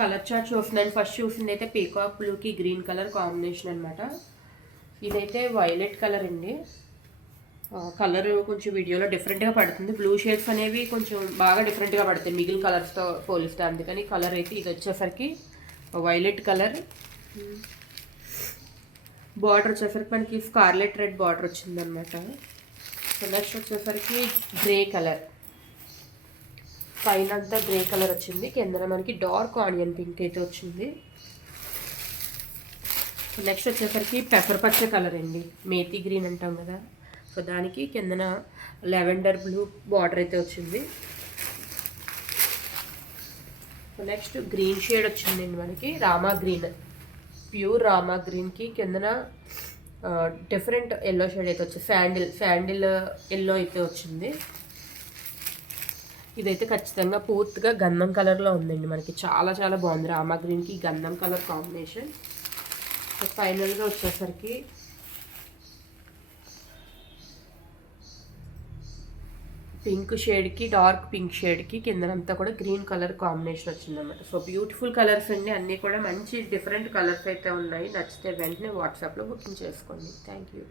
Colour chart చూస్తున్నాను. First చూసింది అయితే పీకాక్ బ్లూకి గ్రీన్ కలర్ కాంబినేషన్ అనమాట. ఇదైతే వైలెట్ కలర్ అండి. కలర్ కొంచెం వీడియోలో డిఫరెంట్గా పడుతుంది. బ్లూ షేడ్స్ అనేవి కొంచెం బాగా డిఫరెంట్గా పడతాయి మిగిలిన కలర్స్తో పోలిస్తే, అందుకని కలర్ అయితే ఇది వచ్చేసరికి వైలెట్ కలర్. బార్డర్ వచ్చేసరికి మనకి స్కార్లెట్ రెడ్ బార్డర్ వచ్చిందనమాట. నెక్స్ట్ వచ్చేసరికి గ్రే కలర్, పైన అంతా గ్రే కలర్ వచ్చింది, కింద మనకి డార్క్ ఆనియన్ పింక్ అయితే వచ్చింది. నెక్స్ట్ వచ్చేసరికి పెసరపచ్చ కలర్ అండి, మేతి గ్రీన్ అంటాం కదా, సో దానికి కిందన లెవెండర్ బ్లూ బార్డర్ అయితే వచ్చింది. నెక్స్ట్ గ్రీన్ షేడ్ వచ్చిందండి మనకి, రామా గ్రీన్, ప్యూర్ రామా గ్రీన్కి కిందన డిఫరెంట్ ఎల్లో షేడ్ అయితే వచ్చింది, శాండిల్ ఎల్లో అయితే వచ్చింది. ఇదైతే ఖచ్చితంగా పూర్తిగా గంధం కలర్లో ఉందండి మనకి, చాలా చాలా బాగుంది రామా గ్రీన్కి గంధం కలర్ కాంబినేషన్. ఫైనల్గా వచ్చేసరికి పింక్ షేడ్కి డార్క్ పింక్ షేడ్కి కిందనంతా కూడా గ్రీన్ కలర్ కాంబినేషన్ వచ్చిందన్నమాట. సో బ్యూటిఫుల్ కలర్స్ అండి, అన్నీ కూడా మంచి డిఫరెంట్ కలర్స్ అయితే ఉన్నాయి. నచ్చితే వెంటనే వాట్సాప్లో బుకింగ్ చేసుకోండి. Thank you.